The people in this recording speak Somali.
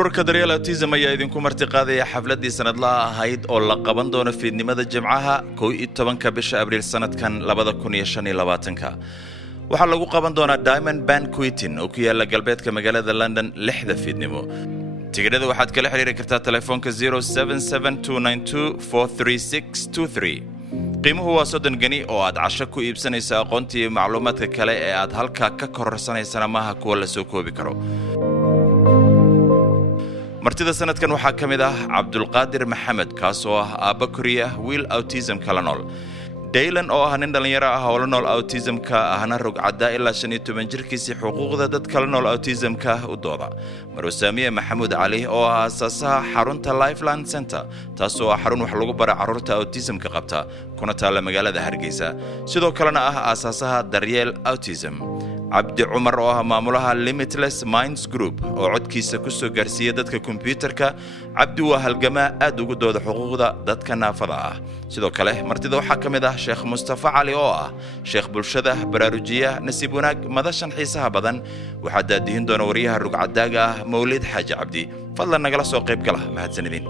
ururka daryeel autism ayaa idinku martiqaadaya xafladii sanadlaha ahayd oo la qaban doono fiidnimada Jimcaha 11 bisha Abriil sanadkan 2025 waxaa lagu qaban doonaa Diamond Banqueting oo ku yaala galbeedka magaalada London 6 fiidnimo. tigidhada waxaad kala xiriiri kartaa telefoonka 0772924363. qiimuhu waa 30 gani oo aad casho ku iibsanaysa aqoontii macluumaadka kale ee aad halka ka kororsanaysan maaha kuwa la soo koobi karo. martida sanadkan waxaa ka mid ah Cabdulqaadir Maxamed kaas oo ah aabba koriya wiil autism kala nool. Daylan oo ah nin dhalinyaro ah oo la nool autism-ka ahna rogcada ilaa 15 jirkiisii xuquuqda dad kala nool autism-ka u dooda. Marusaamiye Maxamuud Cali oo ah asaasaha xarunta Lifeline Center taasoo ah xarun wax lagu baro carruurta autism-ka qabta kuna taala magaalada Hargeysa. sidoo kalena ah asaasaha Daryeel Autism. Cabdi Cumar oo ah maamulaha Limitless Minds Group oo codkiisa ku soo gaarsiiyay dadka computerka. Cabdi waa halgamaa aad ugu dooda xuquuqda dadka naafada ah. sidoo kale martida waxaa ka mid ah Sheekh Mustafa Cali oo ah sheekh bulshada baraarujiya nasiib wanaag madashan xiisaha badan. waxaa daadihin doona wariyaha rugcadaaga ah Mawlid Xaaji Cabdi. fadlan nagala soo qayb gala mahadsanidin.